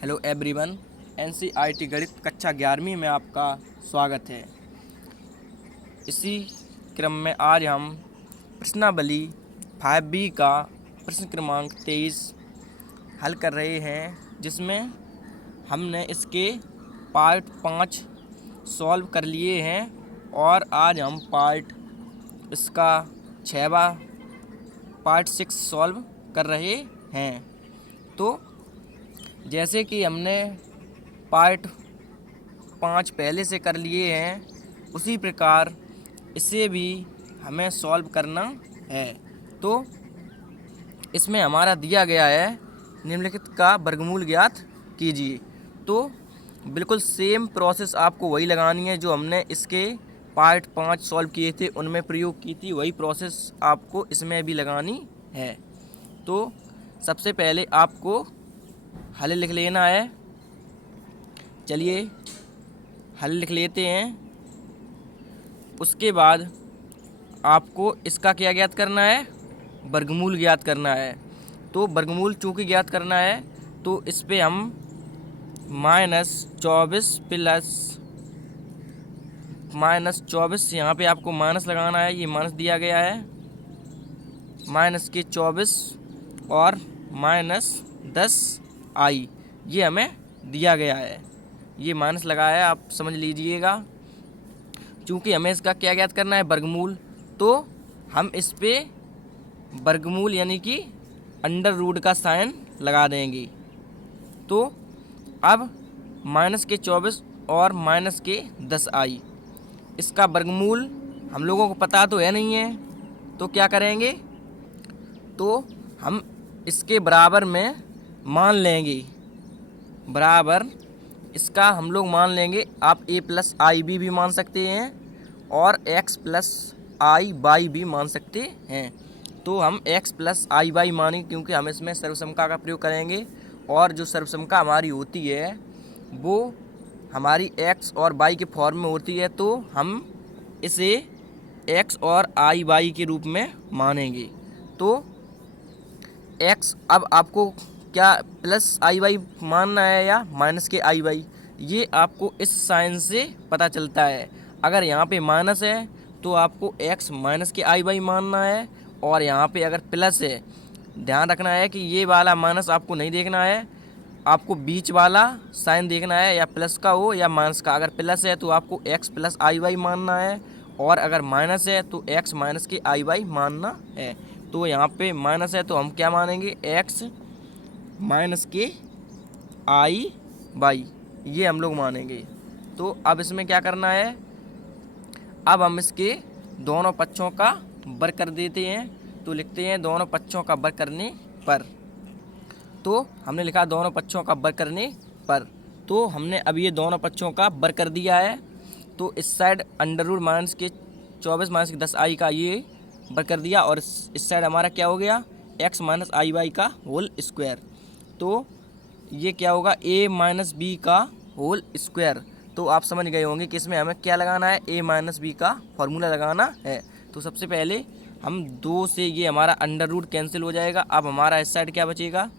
Hello everyone. NCERT गणित कक्षा 11वीं में आपका स्वागत है। इसी क्रम में आज हम प्रश्नावली 5B का प्रश्न क्रमांक 23 हल कर रहे हैं, जिसमें हमने इसके पार्ट 5 सॉल्व कर लिए हैं और आज हम इसका 6वां पार्ट 6 सॉल्व कर रहे हैं। तो जैसे कि हमने पार्ट 5 पहले से कर लिए हैं, उसी प्रकार इसे भी हमें सॉल्व करना है। तो इसमें हमारा दिया गया है निम्नलिखित का वर्गमूल ज्ञात कीजिए। तो बिल्कुल सेम प्रोसेस आपको वही लगानी है जो हमने इसके पार्ट 5 सॉल्व किए थे, उनमें प्रयोग की थी, वही प्रोसेस आपको इसमें भी लगानी है। तो सबसे पहले आपको हल लिख लेना है। चलिए हल लिख लेते हैं। उसके बाद आपको इसका क्या ज्ञात करना है? वर्गमूल ज्ञात करना है। तो वर्गमूल चूँकि ज्ञात करना है तो इस पे हम -24 प्लस -24, यहाँ पे आपको माइनस लगाना है, ये माइनस दिया गया है, -24 और -10i ये हमें दिया गया है। ये माइनस लगाया है, आप समझ लीजिएगा। चूँकि हमें इसका क्या ज्ञात करना है? वर्गमूल। तो हम इस पे वर्गमूल यानी कि अंडर रूट का साइन लगा देंगे। तो अब -24 और -10i इसका वर्गमूल हम लोगों को पता तो है नहीं है, तो क्या करेंगे? तो हम इसके बराबर में मान लेंगे, बराबर इसका हम लोग मान लेंगे। आप a + ib भी मान सकते हैं और x + iy भी मान सकते हैं। तो हम x + iy मानेंगे क्योंकि हम इसमें सर्वसमता का प्रयोग करेंगे, और जो सर्वसमता हमारी होती है वो हमारी x और y के फॉर्म में होती है। तो हम इसे x और iy के रूप में मानेंगे। तो x, अब आपको क्या प्लस iy मानना है या माइनस के iy, ये आपको इस साइन से पता चलता है। अगर यहाँ पे माइनस है तो आपको x माइनस के iy मानना है, और यहाँ पे अगर प्लस है, ध्यान रखना है कि ये वाला माइनस आपको नहीं देखना है, आपको बीच वाला साइन देखना है, या प्लस का हो या माइनस का। अगर प्लस है तो आपको x + iy मानना है, और अगर माइनस है तो x माइनस के iy मानना है। तो यहाँ पे माइनस है तो हम क्या मानेंगे? x माइनस के iy, ये हम लोग मानेंगे। तो अब इसमें क्या करना है? अब हम इसके दोनों पक्षों का वर्ग कर देते हैं। तो लिखते हैं दोनों पक्षों का वर्ग करने पर। तो हमने लिखा दोनों पक्षों का वर्ग करने पर। तो हमने अब ये दोनों पक्षों का वर्ग कर दिया है। तो इस साइड -24 - 10i का ये वर्ग कर दिया, और इस साइड हमारा क्या हो गया? x - iy का होल स्क्वायर। तो ये क्या होगा? a - b का होल स्क्वायर। तो आप समझ गए होंगे कि इसमें हमें क्या लगाना है? a - b का फॉर्मूला लगाना है। तो सबसे पहले हम 2 से ये हमारा अंडर रूट कैंसिल हो जाएगा। अब हमारा इस साइड क्या बचेगा?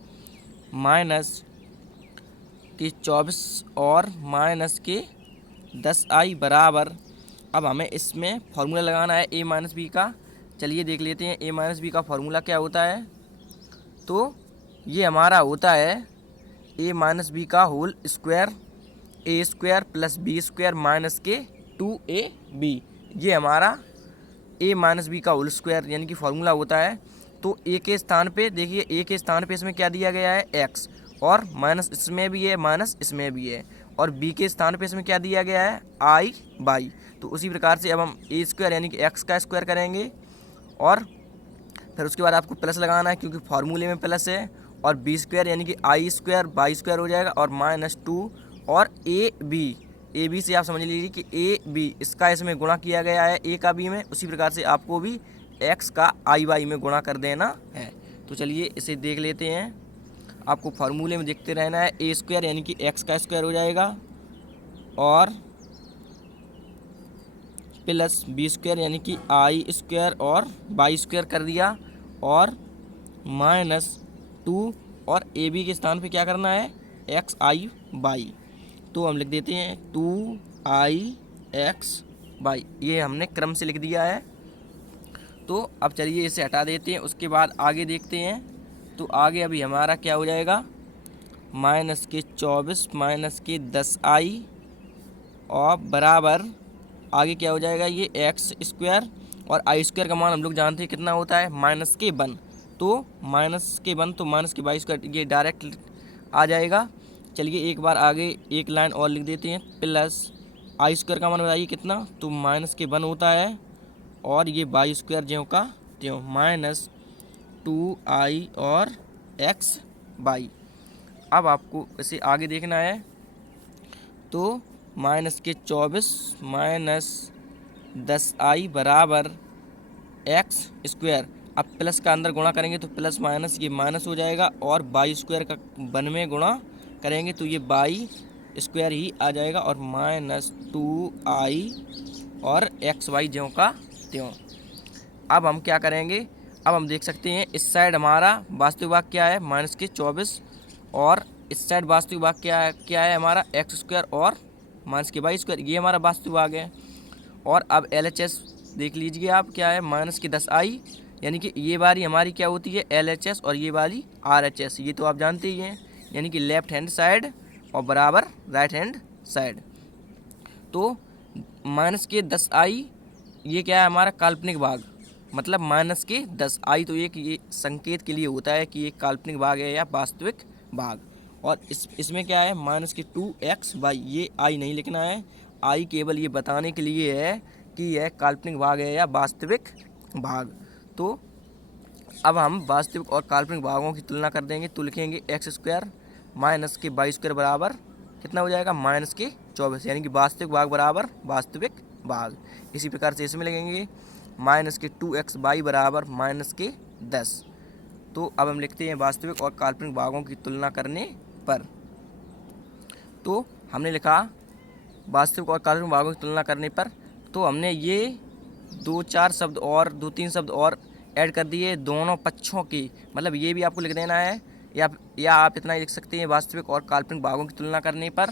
-24 और -10i बराबर। अब हमें इसमें फॉर्मूला लगाना है a - b का। चलिए देख लेते हैं a - b का फॉर्मूला क्या होता है। तो ये हमारा होता है a - b का whole square, a square + b square minus के 2ab, ये हमारा a - b का होल स्क्वायर यानी कि फॉर्मूला होता है। तो a के स्थान पे देखिए, a के स्थान पे इसमें क्या दिया गया है? x, और माइनस इसमें भी है, माइनस इसमें भी है, और b के स्थान पे इसमें क्या दिया गया है? iy। तो उसी प्रकार से अब हम a स्क्वायर यानी कि x का स्क्वायर करेंगे, और फिर उसके बाद आपको प्लस लगाना है क्योंकि फार्मूले में प्लस है, और बी स्क्वायर यानी कि आई स्क्वायर बाई स्क्वायर हो जाएगा, और -2 और ए बी से आप समझ लीजिए कि ए बी इसका इसमें गुणा किया गया है ए का बी में, उसी प्रकार से आपको भी एक्स का आई वाई में गुणा कर देना है। तो चलिए इसे देख लेते हैं। आपको फार्मूले में देखते रहना है। ए स्क्वायर यानी कि एक्स का स्क्वायर हो जाएगा, और प्लस बी स्क्वायर यानी कि आई स्क्वायर और बाई स्क्वायर कर दिया, और -2 और ए बी के स्थान पे क्या करना है? X I by. तो हम लिख देते हैं 2i x बाई, ये हमने क्रम से लिख दिया है। तो अब चलिए इसे हटा देते हैं, उसके बाद आगे देखते हैं। तो आगे अभी हमारा क्या हो जाएगा, -24 -10i और बराबर आगे क्या हो जाएगा, ये एक्स स्क्वायर और आई स्क्वायर का मान हम लोग जानते हैं कितना होता है, -1। तो -1 तो -22 ये डायरेक्ट आ जाएगा। चलिए एक बार आगे एक लाइन और लिख देते हैं, प्लस आई स्क्वायर का मान बताइए कितना, तो -1 होता है और ये बाई स्क्वायर ज्यों का त्यों -2i और x बाई। अब आपको इसे आगे देखना है। तो -24 -10i बराबर एक्स स्क्वायर। अब प्लस का अंदर गुणा करेंगे तो प्लस माइनस ये माइनस हो जाएगा और बाई स्क्वायर का 1 में गुणा करेंगे तो ये बाई स्क्वायर ही आ जाएगा और -2i और एक्स वाई ज्यों का त्यों। अब हम क्या करेंगे, अब हम देख सकते हैं इस साइड हमारा वास्तविक भाग क्या है, -24 और इस साइड वास्तविक भाग क्या है हमारा एक्स स्क्वायर और -22 स्क्वायर, ये हमारा वास्तविक भाग है। और अब LHS देख लीजिए आप क्या है, -10i, यानी कि ये वाली हमारी क्या होती है LHS और ये वाली RHS, ये तो आप जानते ही हैं, यानी कि लेफ्ट हैंड साइड और बराबर राइट हैंड साइड। तो -10i ये क्या है हमारा काल्पनिक भाग, मतलब -10i तो एक ये संकेत के लिए होता है कि ये काल्पनिक भाग है या वास्तविक भाग। और इसमें क्या है -2x बाई, ये i नहीं लिखना है, i केवल ये बताने के लिए है कि यह काल्पनिक भाग है या वास्तविक भाग। तो अब हम वास्तविक और काल्पनिक भागों की तुलना कर देंगे, तो लिखेंगे एक्स स्क्वायर -22 स्क्वायर बराबर कितना हो जाएगा -24, यानी कि वास्तविक भाग बराबर वास्तविक भाग। इसी प्रकार से इसमें लिखेंगे -2x बाई बराबर -10। तो अब हम लिखते हैं वास्तविक और काल्पनिक भागों की तुलना करने पर। तो हमने लिखा वास्तविक और काल्पनिक भागों की तुलना करने पर, तो हमने ये 2-4 शब्द और 2-3 शब्द और ऐड कर दिए दोनों पक्षों की, मतलब ये भी आपको लिख देना है, या आप इतना ही लिख सकते हैं वास्तविक और काल्पनिक भागों की तुलना करने पर,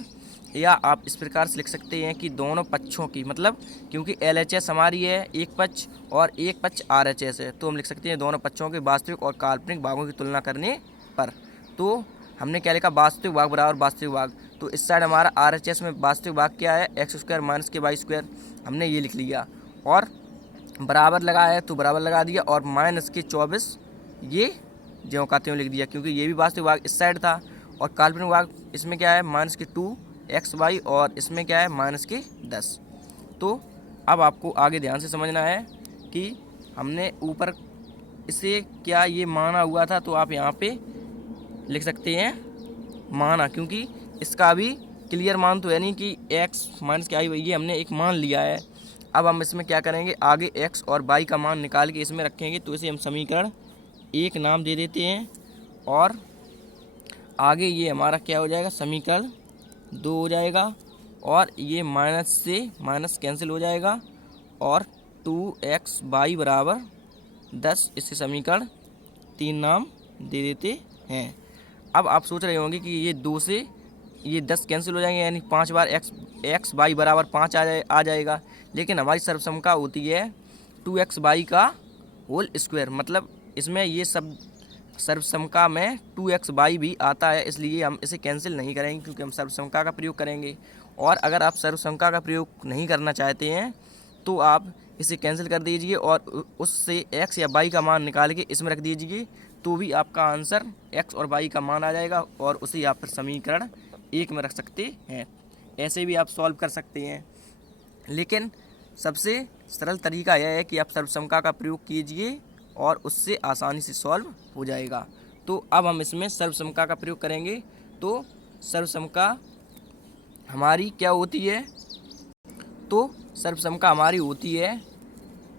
या आप इस प्रकार से लिख सकते हैं कि दोनों पक्षों की, मतलब क्योंकि LHS हमारी है एक पक्ष और एक पक्ष RHS है, तो हम लिख सकते हैं दोनों पक्षों के वास्तविक और काल्पनिक भागों की तुलना करने पर। तो हमने क्या लिखा, वास्तविक भाग बराबर वास्तविक भाग। तो इस साइड हमारा RHS में वास्तविक भाग क्या है एक्स स्क्वायर -22 हमने ये लिख लिया, और बराबर लगाया है तो बराबर लगा दिया, और -24 ये ज्यों का त्यों लिख दिया, क्योंकि ये भी वास्तविक भाग इस साइड था। और काल्पनिक भाग इसमें क्या है -2x बाई, और इसमें क्या है -10। तो अब आपको आगे ध्यान से समझना है कि हमने ऊपर इसे क्या ये माना हुआ था, तो आप यहाँ पे लिख सकते हैं माना, क्योंकि इसका अभी क्लियर मान तो है नहीं कि x -i, ये हमने एक मान लिया है। अब हम इसमें क्या करेंगे, आगे x और y का मान निकाल के इसमें रखेंगे, तो इसे हम समीकरण 1 नाम दे देते हैं, और आगे ये हमारा क्या हो जाएगा समीकरण 2 हो जाएगा, और ये माइनस से माइनस कैंसिल हो जाएगा, और 2x बाई बराबर 10, इसे समीकरण 3 नाम दे देते हैं। अब आप सोच रहे होंगे कि ये 2 से ये 10 कैंसिल हो जाएंगे, यानी 5 बार x बाई बराबर 5 आ जाएगा, लेकिन हमारी सर्वसमका होती है 2x बाई का होल स्क्वायर, मतलब इसमें ये सब सर्वसमका में 2x बाई भी आता है, इसलिए हम इसे कैंसिल नहीं करेंगे क्योंकि हम सर्वसमका का प्रयोग करेंगे। और अगर आप सर्वसमका का प्रयोग नहीं करना चाहते हैं तो आप इसे कैंसिल कर दीजिए और उससे x या y का मान निकाल के इसमें रख दीजिए, तो भी आपका आंसर x और y का मान आ जाएगा, और उसे आप फिर समीकरण 1 में रख सकते हैं। ऐसे भी आप सॉल्व कर सकते हैं, लेकिन सबसे सरल तरीका यह है कि आप सर्वसमका का प्रयोग कीजिए और उससे आसानी से सॉल्व हो जाएगा। तो अब हम इसमें सर्वसमका का प्रयोग करेंगे। तो सर्वसमका हमारी क्या होती है, तो सर्वसमका हमारी होती है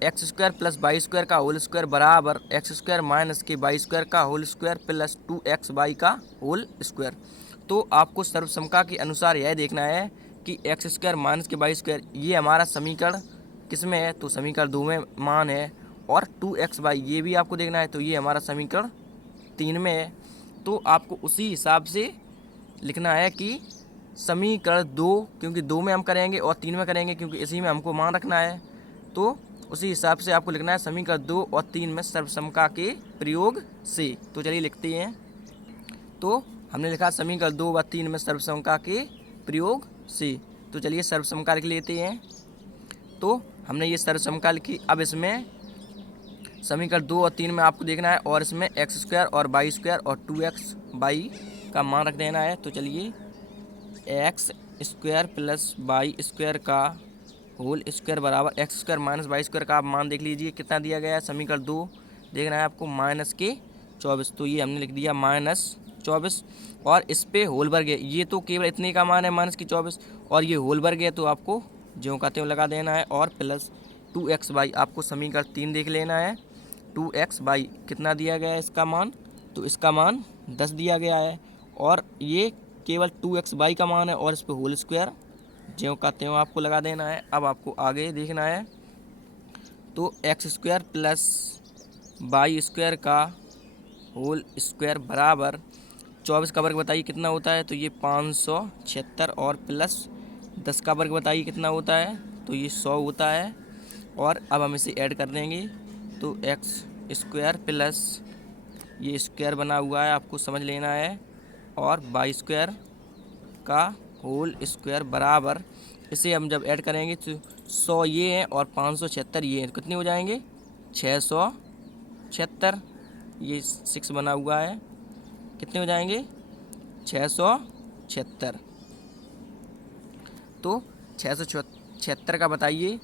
x square plus y square का होल स्क्वायर बराबर एक्स स्क्वायर माइनस के वाई स्क्वायर का whole square plus 2x y का होल स्क्वायर। तो आपको सर्वसमका के अनुसार यह देखना है कि एक्स स्क्वायर माइनस के वाई स्क्वायर ये हमारा समीकरण किस में है, तो समीकरण 2 में मान है, और 2x वाई ये भी आपको देखना है, तो ये हमारा समीकरण 3 में है। तो आपको उसी हिसाब से लिखना है कि समीकरण 2, क्योंकि 2 में हम करेंगे और 3 में करेंगे क्योंकि इसी में हमको मान रखना है, तो उसी हिसाब से आपको लिखना है समीकरण 2 और 3 में सर्वसम्मका के प्रयोग से। तो चलिए लिखते हैं। तो हमने लिखा समीकरण 2 व 3 में सर्वसम्मका के प्रयोग से। तो चलिए सर्वसम्मका लिख लेते हैं। तो हमने ये सर्वसम्मका लिखी। अब इसमें समीकरण 2 और 3 में आपको देखना है और इसमें एक्स स्क्वायर और वाई स्क्वायर और 2x वाई का मान रख देना है। तो चलिए x square plus y square का होल स्क्वायर बराबर x square minus y square का आप मान देख लीजिए कितना दिया गया है। समीकरण 2 देखना है आपको माइनस के 24। तो ये हमने लिख दिया -24 और इस पे होल वर्ग है। ये तो केवल इतने का मान है माइनस की 24 और ये होल वर्ग है, तो आपको ज्यों का त्यों लगा देना है। और प्लस 2xy आपको समीकरण 3 देख लेना है। 2xy कितना दिया गया है इसका मान, तो इसका मान 10 दिया गया है और ये केवल 2xy का मान है और इस पे होल स्क्वायर ज्यों का त्यों आपको लगा देना है। अब आपको आगे देखना है। तो x square plus y square का होल स्क्वायर बराबर 24 का वर्ग बताइए कितना होता है, तो ये 576 और प्लस 10 का वर्ग बताइए कितना होता है, तो ये 100 होता है। और अब हम इसे ऐड कर देंगे। तो एक्स स्क्वायर प्लस ये स्क्वायर बना हुआ है आपको समझ लेना है और वाई स्क्वायर का होल स्क्वायर बराबर, इसे हम जब ऐड करेंगे तो 100 ये है और 576 ये है, तो कितने हो जाएंगे 676। ये 6 बना हुआ है, कितने हो जाएंगे 676। तो 676 का बताइए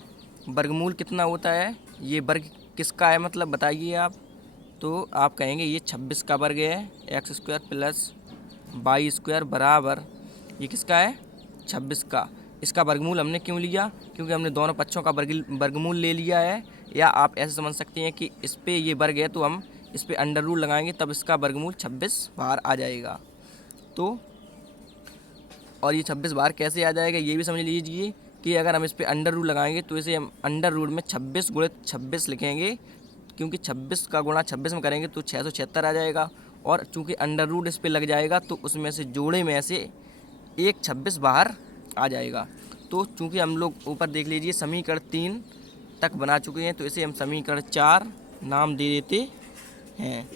वर्गमूल कितना होता है, ये वर्ग किसका है मतलब बताइए आप। तो आप कहेंगे ये 26 का वर्ग है। X square plus y square बराबर ये किसका है 26 का। इसका वर्गमूल हमने क्यों लिया, क्योंकि हमने दोनों पक्षों का वर्गमूल ले लिया है। या आप ऐसे समझ सकते हैं कि इस पे ये वर्ग है तो हम इस पे अंडर रूल लगाएंगे तब इसका वर्गमूल 26 बार आ जाएगा। तो और ये 26 बार कैसे आ जाएगा ये भी समझ लीजिए कि अगर हम इस पे अंडर रूल लगाएंगे तो इसे हम अंडर रूल में 26 गुणित 26 लिखेंगे, क्योंकि 26 का गुणा 26 में करेंगे तो 676 आ जाएगा। और चूँकि अंडर रूट इस पे लग जाएगा तो उसमें से जोड़े में से एक 26 बाहर आ जाएगा। तो चूँकि हम लोग ऊपर देख लीजिए समीकरण 3 तक बना चुके हैं, तो इसे हम समीकरण 4 नाम दे देते हैं।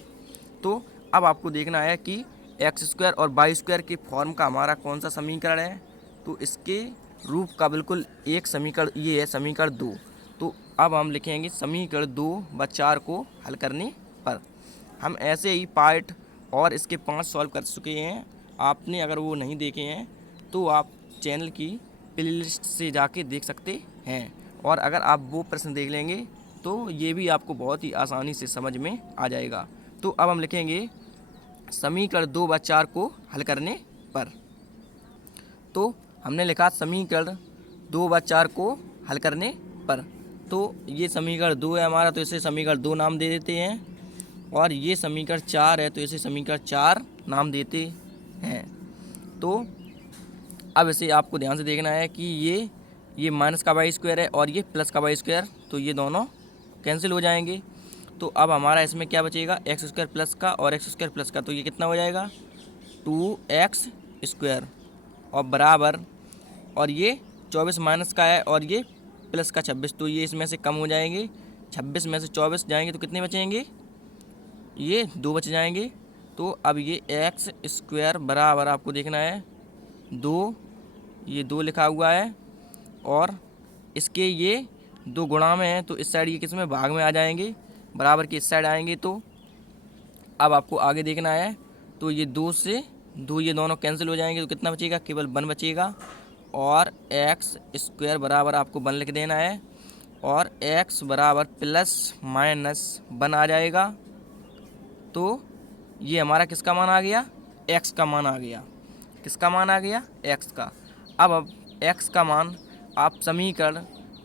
तो अब आपको देखना है कि एक्स स्क्वायर और वाई स्क्वायर के फॉर्म का हमारा कौन सा समीकरण है। तो इसके रूप का बिल्कुल एक समीकरण ये है समीकरण 2। तो अब हम लिखेंगे समीकरण 2 व 4 को हल करने पर। हम ऐसे ही पार्ट और इसके 5 सॉल्व कर चुके हैं। आपने अगर वो नहीं देखे हैं तो आप चैनल की प्लेलिस्ट से जाके देख सकते हैं, और अगर आप वो प्रश्न देख लेंगे तो ये भी आपको बहुत ही आसानी से समझ में आ जाएगा। तो अब हम लिखेंगे समीकरण 2 व 4 को हल करने पर। तो हमने लिखा समीकरण 2 व 4 को हल करने पर। तो ये समीकरण 2 है हमारा, तो इसे समीकरण 2 नाम दे देते हैं। और ये समीकरण 4 है तो इसे समीकरण 4 नाम देते हैं। तो अब इसे आपको ध्यान से देखना है कि ये माइनस का वाई स्क्वायर है और ये प्लस का वाई स्क्वायर, तो ये दोनों कैंसिल हो जाएंगे। तो अब हमारा इसमें क्या बचेगा एक्स स्क्वायर प्लस का और एक्स स्क्वायर प्लस का, तो ये कितना हो जाएगा 2x स्क्वायर और बराबर, और ये 24 माइनस का है और ये प्लस का 26, तो ये इसमें से कम हो जाएंगे। 26 में से 24 जाएंगे तो कितने बचेंगे, ये 2 बच जाएंगे। तो अब ये एक्स स्क्वायर बराबर आपको देखना है 2, ये 2 लिखा हुआ है और इसके ये 2 गुणा में है, तो इस साइड ये किस में भाग में आ जाएंगे, बराबर की इस साइड आएंगे। तो अब आपको आगे देखना है। तो ये 2 से 2 ये दोनों कैंसिल हो जाएंगे, तो कितना बचेगा केवल 1 बचेगा। और एक्स स्क्वायर बराबर आपको 1 लिख देना है और एक्स बराबर प्लस माइनस 1 आ जाएगा। तो ये हमारा किसका मान आ गया, एक्स का मान आ गया। किसका मान आ गया, एक्स का। अब एक्स का मान आप समीकरण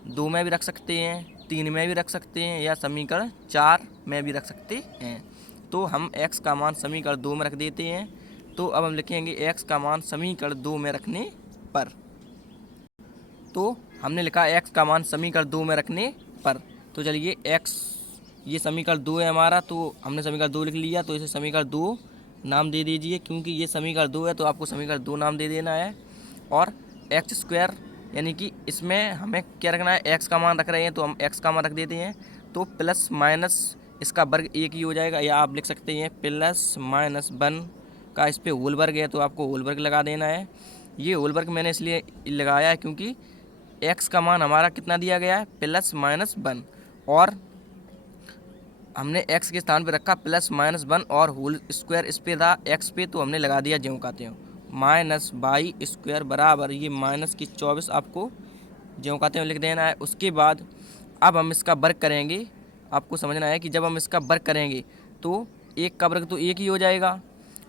2 में भी रख सकते हैं, 3 में भी रख सकते हैं या समीकरण 4 में भी रख सकते हैं। तो हम x का मान समीकरण 2 में रख देते हैं। तो अब हम लिखेंगे x का मान समीकरण 2 में रखने पर। तो हमने लिखा x का मान समीकरण 2 में रखने पर। तो चलिए x ये समीकरण 2 है हमारा, तो हमने समीकरण 2 लिख लिया, तो इसे समीकरण 2 नाम दे दीजिए, क्योंकि ये समीकरण 2 है तो आपको समीकरण 2 नाम दे देना है। और एक्स स्क्वायर यानी कि इसमें हमें क्या रखना है, एक्स का मान रख रहे हैं तो हम एक्स का मान रख देते हैं, तो प्लस माइनस इसका वर्ग एक ही हो जाएगा, या आप लिख सकते हैं प्लस माइनस 1 का इस पर होल वर्ग है तो आपको होल वर्ग लगा देना है। ये होल वर्ग मैंने इसलिए लगाया है क्योंकि एक्स का मान हमारा कितना दिया गया है, प्लस माइनस 1, और हमने एक्स के स्थान पे रखा प्लस माइनस 1 और होल स्क्वायर इस पे था एक्स पे, तो हमने लगा दिया ज्यों का त्यों माइनस बाई स्क्वायर बराबर ये माइनस की 24 आपको ज्यों का त्यों लिख देना है। उसके बाद अब हम इसका वर्ग करेंगे। आपको समझना है कि जब हम इसका वर्ग करेंगे तो एक का वर्ग तो एक ही हो जाएगा,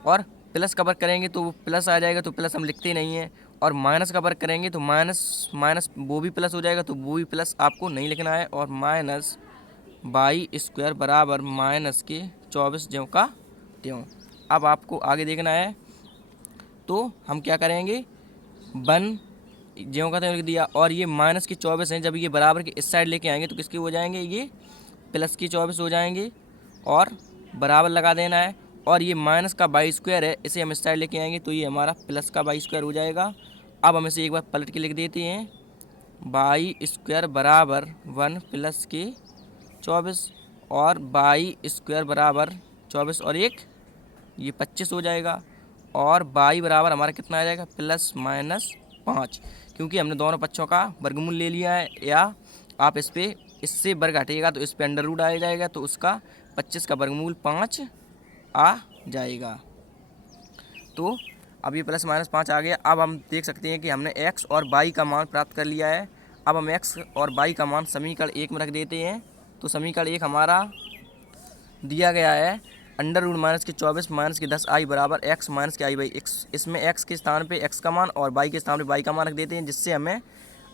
और प्लस का वर्ग करेंगे तो वो प्लस आ जाएगा, तो प्लस हम लिखते नहीं हैं, और माइनस का वर्ग करेंगे तो माइनस माइनस वो भी प्लस हो जाएगा, तो वो भी प्लस आपको नहीं लिखना है, और माइनस बाई स्क्वायर बराबर माइनस के 24 ज्यों का त्यों। अब आपको आगे देखना है, तो हम क्या करेंगे, 1 ज्यों का त्यों लिख दिया, और ये माइनस की 24 हैं, जब ये बराबर के इस साइड लेके आएंगे तो किसके हो जाएंगे, ये प्लस की 24 हो जाएंगे, और बराबर लगा देना है। और ये माइनस का बाई स्क्वायर है, इसे हम इस साइड लेके आएंगे तो ये हमारा प्लस का बाई स्क्वायर हो जाएगा। अब हम इसे एक बार पलट के लिख देते हैं, बाई स्क्वायर बराबर 1 प्लस के 24, और बाई स्क्वायर बराबर 24 और 1 ये 25 हो जाएगा, और बाई बराबर हमारा कितना आ जाएगा, प्लस माइनस 5, क्योंकि हमने दोनों पक्षों का वर्गमूल ले लिया है। या आप इस पे इससे वर्ग हटेगा तो इस पे अंडर रूट आ जाएगा, तो उसका 25 का वर्गमूल 5 आ जाएगा। तो अब ये प्लस माइनस 5 आ गया। अब हम देख सकते हैं कि हमने एक्स और वाई का मान प्राप्त कर लिया है। अब हम एक्स और वाई का मान समीकरण 1 में रख देते हैं। तो समीकरण 1 हमारा दिया गया है अंडर रूट माइनस के 24 माइनस के 10 आई बराबर एक्स माइनस के आई बाई एक्स। इसमें एक्स के स्थान पे एक्स का मान और वाई के स्थान पे वाई का मान रख देते हैं, जिससे हमें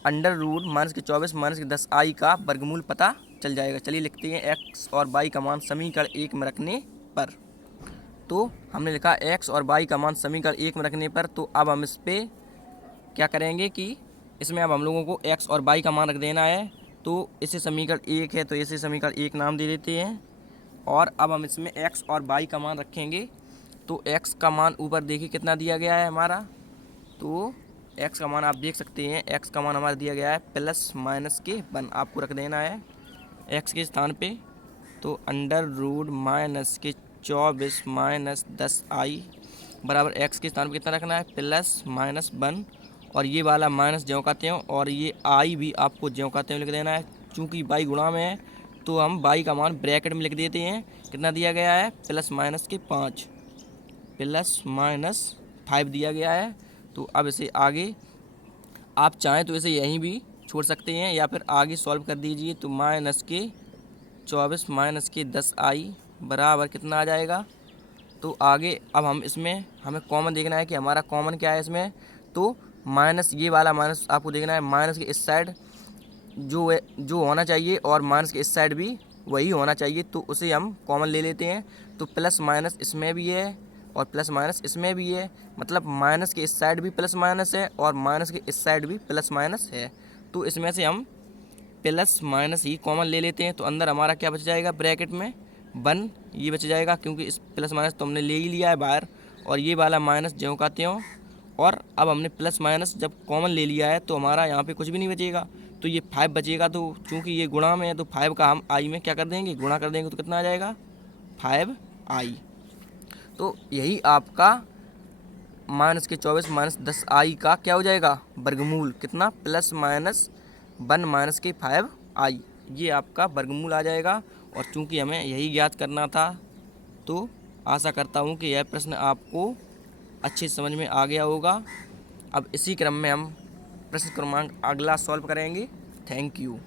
अंडर रूट माइनस के 24 माइनस के 10 आई का वर्गमूल पता चल जाएगा। चलिए लिखते हैं एक्स और वाई का मान समीकरण 1 में रखने पर। तो हमने लिखा एक्स और वाई का मान समीकरण 1 में रखने पर। तो अब हम इस पर क्या करेंगे कि इसमें अब हम लोगों को एक्स और वाई का मान रख देना है। तो इसे समीकरण 1 है तो इसे समीकरण 1 नाम दे देते हैं। और अब हम इसमें एक्स और वाई का मान रखेंगे। तो एक्स का मान ऊपर देखिए कितना दिया गया है हमारा। तो एक्स का मान आप देख सकते हैं, एक्स का मान हमारा दिया गया है प्लस माइनस के 1, आपको रख देना है एक्स के स्थान पे। तो अंडर रूट माइनस के 24 माइनस 10 आई बराबर एक्स के स्थान पे कितना रखना है, प्लस माइनस 1, और ये वाला माइनस ज्यों का त्यों, और ये आई भी आपको ज्यों का त्यों लिख देना है। चूँकि बाई गुणा में है तो हम बाई का मान ब्रैकेट में लिख देते हैं। कितना दिया गया है, प्लस माइनस के 5 प्लस माइनस 5 दिया गया है। तो अब इसे आगे आप चाहें तो इसे यहीं भी छोड़ सकते हैं या फिर आगे सॉल्व कर दीजिए। तो माइनस के 24 माइनस के 10 आई बराबर कितना आ जाएगा। तो आगे अब हम इसमें हमें कॉमन देखना है कि हमारा कॉमन क्या है इसमें। तो माइनस ये वाला माइनस आपको देखना है, माइनस के इस साइड जो होना चाहिए और माइनस के इस साइड भी वही होना चाहिए, तो उसे हम कॉमन ले लेते हैं। तो प्लस माइनस इसमें भी है और प्लस माइनस इसमें भी है, मतलब माइनस के इस साइड भी प्लस माइनस है और माइनस के इस साइड भी प्लस माइनस है। तो इसमें से हम प्लस माइनस ही कॉमन ले लेते हैं। तो अंदर हमारा क्या बच जाएगा, ब्रैकेट में 1 ये बच जाएगा, क्योंकि इस प्लस माइनस तो हमने ले ही लिया है बाहर, और ये वाला माइनस ज्यों का त्यों। और अब हमने प्लस माइनस जब कॉमन ले लिया है तो हमारा यहाँ पे कुछ भी नहीं बचेगा, तो ये 5 बचेगा। तो चूँकि ये गुणा में है तो 5 का हम आई में क्या कर देंगे, गुणा कर देंगे, तो कितना आ जाएगा 5 आई। तो यही आपका माइनस के 24 माइनस 10 आई का क्या हो जाएगा, वर्गमूल कितना, प्लस माइनस 1 माइनस के 5 आई, ये आपका वर्गमूल आ जाएगा। और चूँकि हमें यही ज्ञात करना था, तो आशा करता हूँ कि यह प्रश्न आपको अच्छे समझ में आ गया होगा। अब इसी क्रम में हम प्रश्न क्रमांक अगला सॉल्व करेंगे। Thank you.